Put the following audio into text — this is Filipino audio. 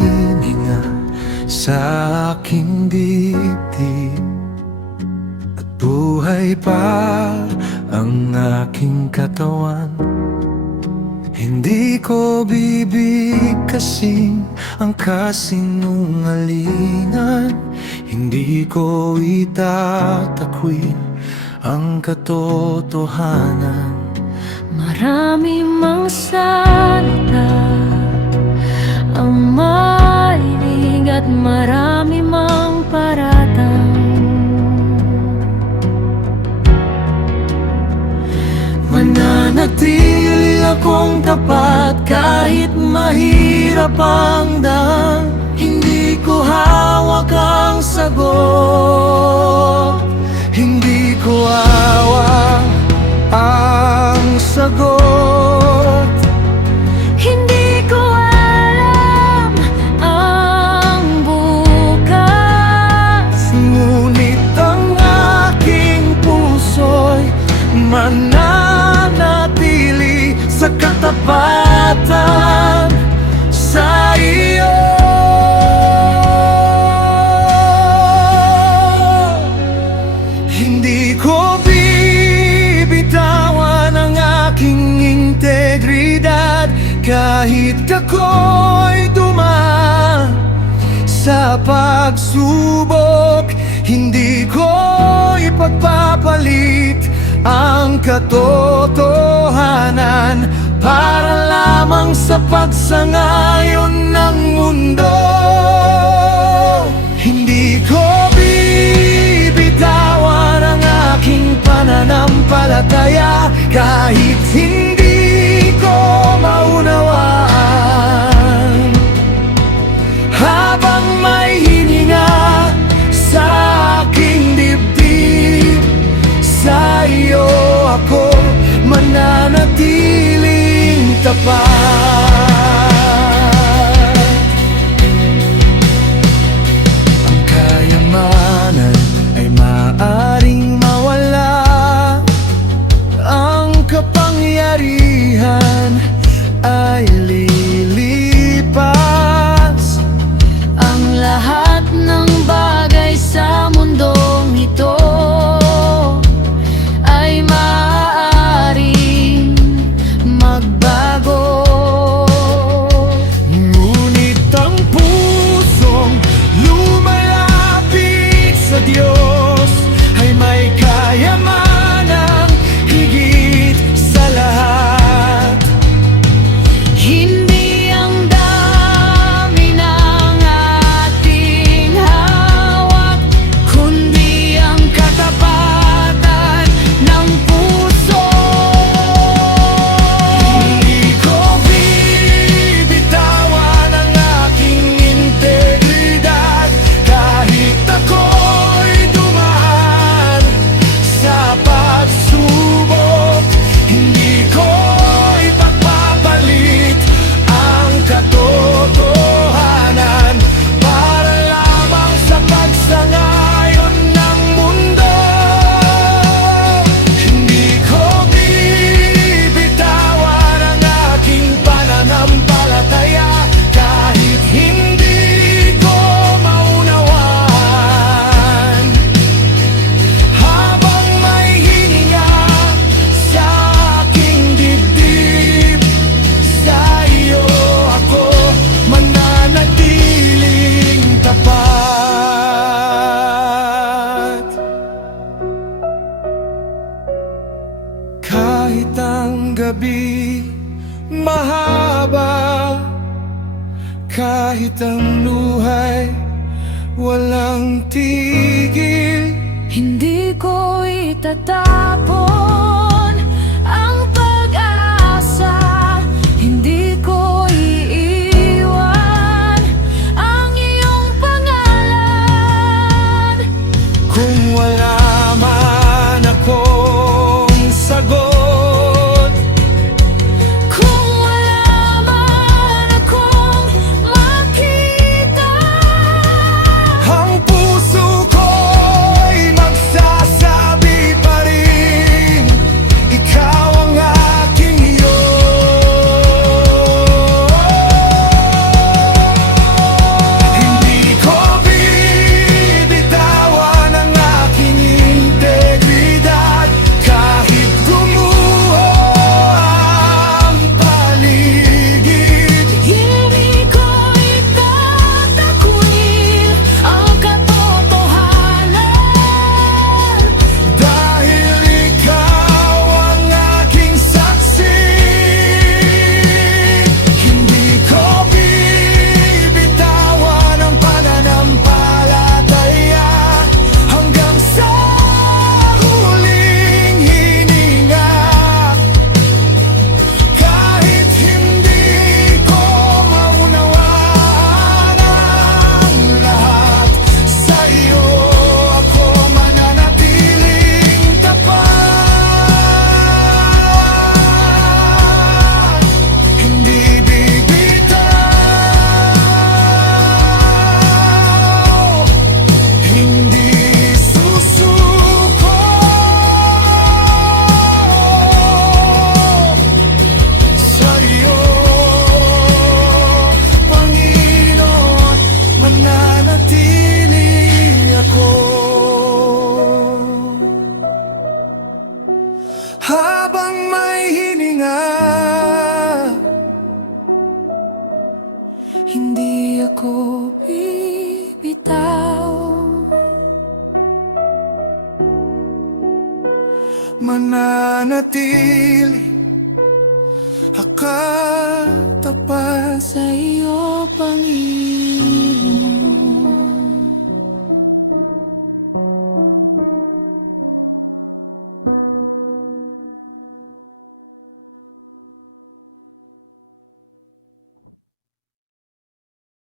hininga sa aking dibdib, at buhay pa ang aking katawan. Hindi ko bibigkasin ang kasinungalingan, hindi ko itatakwil ang katotohanan. Marami mang salita ang marinig at marami mang paratang. Mananatili akong tapat kahit mahirap ang daan. Hindi ko hawak ang sagot, hindi ko hawak ang sagot. Hindi ko alam ang bukas, Ngunit ang aking puso'y mananatili sa katapatan sa iyo. Hindi ko bibitawan ang aking integridad kahit ako'y dumaan sa pagsubok. Hindi ko ipagpapalit ang katotohanan para lamang sa pagsangayon ng mundo. Hindi ko bibitawan ang aking pananampalataya kahit hindi ko maunawaan. Habang may hininga sa aking dibdib, sa iyo ako mananatiling tapat. Ang kayamanan ay maaaring mawala, ang kapangyarihan ay lilipas. ang lahat ng bagay sa mundong ito ay maaaring magbago. Ngunit ang pusong lumalapit sa Diyos ay may kayamanang higit sa lahat. Hindi ang dami ng ating hawak, kundi ang katapatan ng puso. Hindi ko bibitawan ang aking integridad kahit ako'y dumaan sa pagsubok. Hindi ko ipagpapalit ang katotohanan para lamang sa pagsangayon ng mundo. Hindi ko bibitawan ang aking pananampalataya kahit hindi ko maunawaan. Habang may hininga sa aking dibdib, sa iyo ako mananatiling tapat. Kahit ang gabi mahaba, kahit ang luhay walang tigil, Hindi ko itatapon ang pag-asa, hindi ko iiwan ang iyong pangalan. kung wala man akong sagot, Kung wala man akong makita, ang puso ko'y magsasabi pa rin. ako bibitaw. Mananatili akala